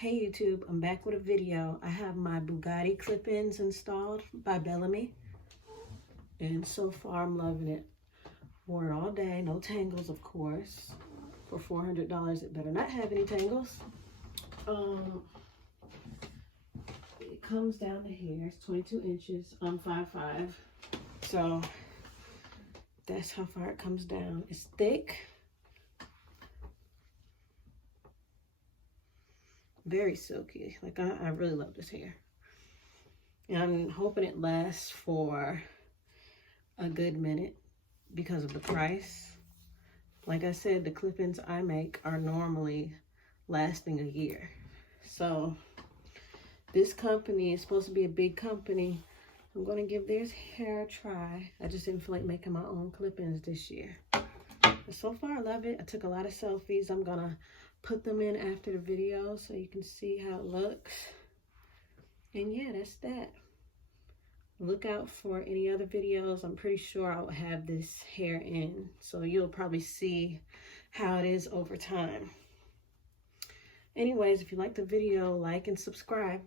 Hey YouTube, I'm back with a video. I have my Bugatti clip-ins installed by Bellami, and so far I'm loving it. Wore it all day, no tangles of course. For $400 it better not have any tangles. It comes down to here, it's 22 inches, I'm 5'5", so that's how far it comes down. It's thick. Very silky. Like I really love this hair, and I'm hoping it lasts for a good minute because of the price. Like I said, the clip-ins I make are normally lasting a year, so this company is supposed to be a big company. I'm going to give their hair a try. I just didn't feel like making my own clip-ins this year, but so far I love it. I took a lot of selfies. I'm gonna put them in after the video so you can see how it looks. And yeah, that's that. Look out for any other videos. I'm pretty sure I'll have this hair in, so you'll probably see how it is over time. Anyways, if you like the video, like and subscribe.